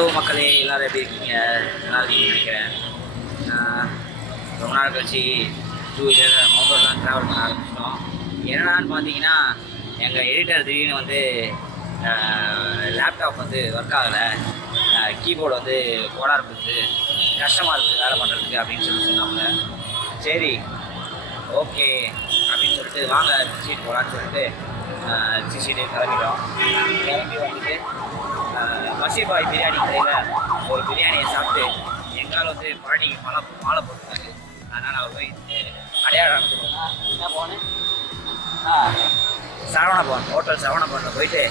Hello மக்களே, எல்லோரும் எப்படி இருக்கீங்க? நல்லா இருக்கீங்கன்னு நினைக்கிறேன். ரொம்ப நாள் கழிச்சு 2 வீலர் மோட்டர்லாம் ட்ராவல் பண்ண ஆரம்பிச்சிட்டோம். என்னென்னு பார்த்தீங்கன்னா, எங்கள் எடிட்டர் திடீர்னு வந்து லேப்டாப் வந்து ஒர்க் ஆகலை, கீபோர்டு வந்து கோளாறு இருக்குது, கஷ்டமாக இருக்குது வேலை பண்ணுறதுக்கு அப்படின்னு சொன்னாங்க. சரி ஓகே அப்படின்னு சொல்லிட்டு வாங்க சீட் போகலான்னு சொல்லிட்டு சீட்டு கிளம்பிட்டோம். கிளம்பி வந்துட்டு மசீபாய் பிரியாணி கடையில் ஒரு பிரியாணியை சாப்பிட்டு எங்களால் வந்து பழனிக்கு மாலை போட்டுருக்காரு. அதனால் அவர் போய் அடையாளம் என்ன போனேன் சரவணபவன் ஹோட்டல் சரவணபவனில் போயிட்டு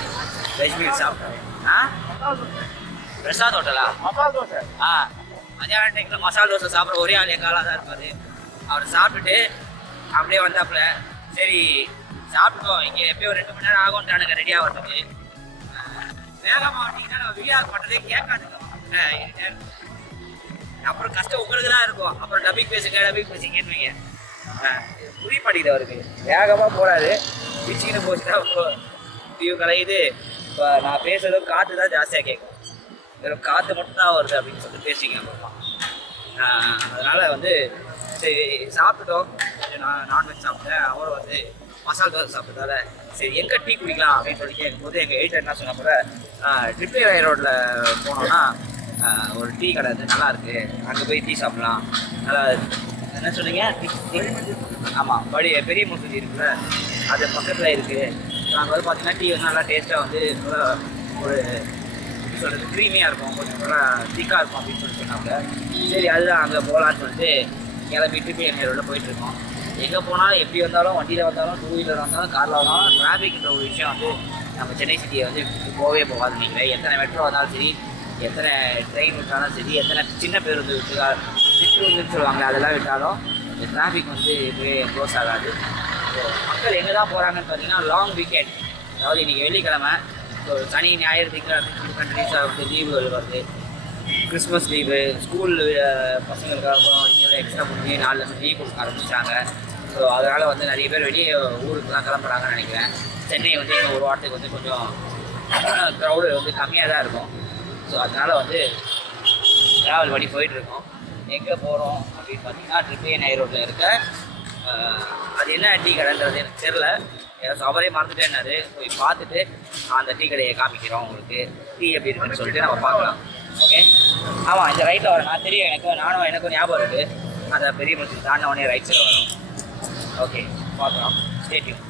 வெஜ் மீல் சாப்பிட்டேன். பிரசாத் ஹோட்டலா? மசால் தோசை. மதியான டைமில் மசால் தோசை சாப்பிட்ற ஒரே ஆள் எங்காலாக தான் இருப்பார். அவர் சாப்பிட்டுட்டு அப்படியே வந்தாப்புல, சரி சாப்பிட்டோம், இங்கே எப்படியும் ஒரு 2 மணி நேரம் ஆகும்ட்டானுங்க ரெடி ஆகிறதுக்கு. வேகமாக வந்தீங்கன்னா நம்ம வீடியோ பண்ணுறதே கேட்காதுங்க. அப்புறம் கஷ்டம் உங்களுக்கு தான் இருக்கும். அப்புறம் டப்பிங் பேசிங்கன்னுவீங்க. புரிய மாட்டேங்குது அவருக்கு. வேகமாக போகிறாரு, பிச்சுக்கிட்டு போச்சுன்னா வியூ கலையுது. இப்போ நான் பேசுறதும் காற்று தான் ஜாஸ்தியாக கேட்கும், வெறும் காற்று மட்டும்தான் வருது அப்படின்னு சொல்லிட்டு பேசிங்க அப்புறமா. அதனால் வந்து சரி சாப்பிட்டோம், கொஞ்சம் நான்வெஜ் சாப்பிட்டேன். அவரும் வந்து மசால் தோசை சாப்பிட்டதால சரி எங்கே டீ குடிக்கலாம் அப்படின்னு சொல்லி கேட்கும்போது எங்கள் எடிட்டர் என்ன சொன்ன போல ட்ரிப்ளி ரோட்டில் போனோன்னா ஒரு டீ கடை வந்து நல்லாயிருக்கு, அங்கே போய் டீ சாப்பிட்லாம். நல்லா என்ன சொன்னீங்க? ஆமாம், பெரிய மசூதி இருக்குல்ல, அது பக்கத்தில் இருக்குது. நாங்கள் வந்து பார்த்தீங்கன்னா டீ வந்து நல்லா டேஸ்ட்டாக வந்து நல்லா ஒரு சொல்கிறது க்ரீமியாக இருக்கும், கொஞ்சம் நல்லா திக்காக இருக்கும் அப்படின்னு சொல்லி சொன்னாங்க. சரி அதுதான் அங்கே போகலான்னு சொல்லிட்டு கிளம்பி ட்ரிப்ளி ரோட்டில் போயிட்டுருக்கோம். எங்கே போனாலும் எப்படி வந்தாலும், வண்டியில் வந்தாலும், 2 வீலர் வந்தாலும், காரில் வந்தாலும் டிராஃபிக்ன்ற ஒரு விஷயம் வந்து நம்ம சென்னை சிட்டியை வந்து போகாது. நினைக்கிறேன் எத்தனை மெட்ரோ வந்தாலும் சரி, எத்தனை ட்ரெயின் விட்டாலும் சரி, எத்தனை சின்ன பேருந்து சிற்றுந்துன்னு சொல்லுவாங்க அதெல்லாம் விட்டாலும் இந்த டிராஃபிக் வந்து இப்போயே க்ளோஸ் ஆகாது. ஸோ மக்கள் எங்கே தான் போகிறாங்கன்னு பார்த்தீங்கன்னா லாங் வீக்கெண்ட், அதாவது இன்றைக்கி வெள்ளிக்கிழமை, ஸோ சனி ஞாயிறு திங்கள் அப்படின்னு கண்டினியூஸாக வந்து லீவுகள் வருது. கிறிஸ்மஸ் லீவு, ஸ்கூல் பசங்களுக்காக இன்னொரு எக்ஸ்ட்ரா பண்ணி 4 லீவ் கொடுக்க ஆரம்பிச்சிட்டாங்க. ஸோ அதனால் வந்து நிறைய பேர் வெளியே ஊருக்குலாம் கிளம்புறாங்கன்னு நினைக்கிறேன். சென்னை வந்து இன்னும் ஒரு வாரத்துக்கு வந்து கொஞ்சம் க்ரௌடு வந்து கம்மியாக தான் இருக்கும். ஸோ அதனால் வந்து ட்ராவல் பண்ணி போயிட்டுருக்கோம். எங்கே போகிறோம் அப்படின்னு பார்த்தீங்கன்னா ட்ரிப்ளி ரோட்டில் இருக்க அது என்ன டீ கடைன்றது எனக்கு தெரில, அவரே மறந்துட்டேன்னாரு. போய் பார்த்துட்டு அந்த டீ கடையை காமிக்கிறோம் உங்களுக்கு, டீ எப்படி இருக்குன்னு சொல்லிட்டு நம்ம பார்க்கலாம். ஓகே, ஆமாம் இந்த ரைட்டில் வரும், நான் தெரியும், எனக்கும் ஞாபகம் இருக்குது. அந்த பெரிய மசூதி தாண்டினவனே ரைட் சைடில் வரும். ஓகே பார்க்கலாம், ஸ்டேட்யூன்.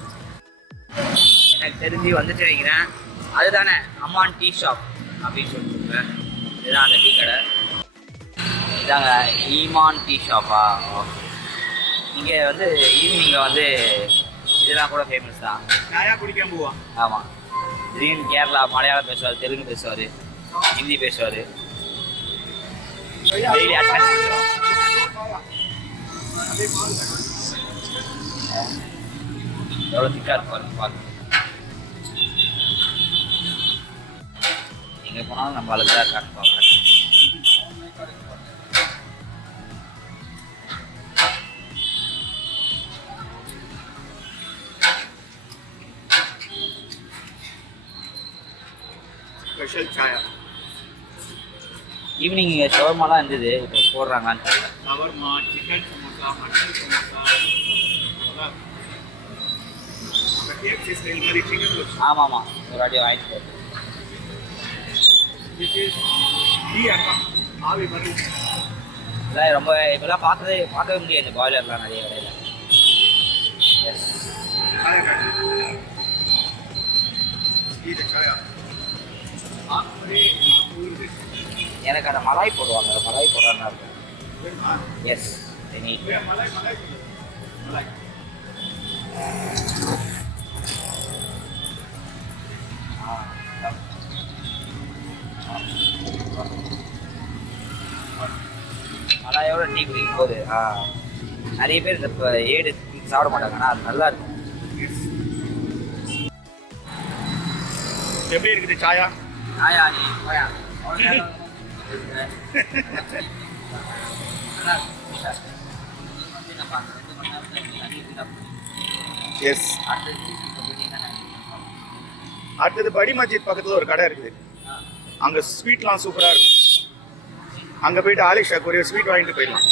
எனக்கு தெரிஞ்சு வந்துட்டு வைக்கிறேன், அதுதானே அம்மான் டீ ஷாப் அப்படின்னு சொல்லிட்டு, இதுதான் அந்த டீ கடை. இதாங்க ஈமான் டீ ஷாப்பா? ஓகே, இங்கே வந்து ஈவினிங்கில் வந்து இதெல்லாம் கூட ஃபேமஸ் தான், நிறையா குடிக்க போவான். ஆமாம், திடீர்னு கேரளா மலையாளம் பேசுவார், தெலுங்கு பேசுவார், ஹிந்தி பேசுவார். டெய்லி அட்டெண்ட் எவ்வளோ திக்காக இருப்பாரு பார்க்க. எங்கே போனாலும் நம்ம ஆளுக்கு தான் இருக்கான்னு பார்க்குறேன். ஸ்பெஷல் சாயா. ஈவினிங் ஷவர்மாலாம் இருந்தது, இப்போ போடுறாங்களான்னு தெரியல. Shawarma, chicken samosa, mutton samosa, ஆமாம் ஆமாம், ஒரு வாட்டி வாங்கிட்டு போகுது. ரொம்ப இப்போலாம் பார்க்கவே முடியாது பாய்லர்லாம் நிறைய கடையில். எஸ், எனக்கு அந்த மலாய் போடுவாங்க, மலாய் போடுறாங்க இருக்கும். எஸ், மலாயோட டீ குடிக்கும் போது நிறைய பேர் இந்த ஏடு சாப்பிட மாட்டாங்க, ஆனால் அது நல்லா இருக்கும். எப்படி இருக்குது சாயா? சாயா நீ போயா எஸ். அடுத்தது படி மஸ்ஜித் பக்கத்தில் ஒரு கடை இருக்குது. அங்கே ஸ்வீட்லாம் சூப்பராக இருக்கும். அங்கே போயிட்டு ஆலிஷாக்கு ஒரு ஸ்வீட் வாங்கிட்டு போயிடலாம்.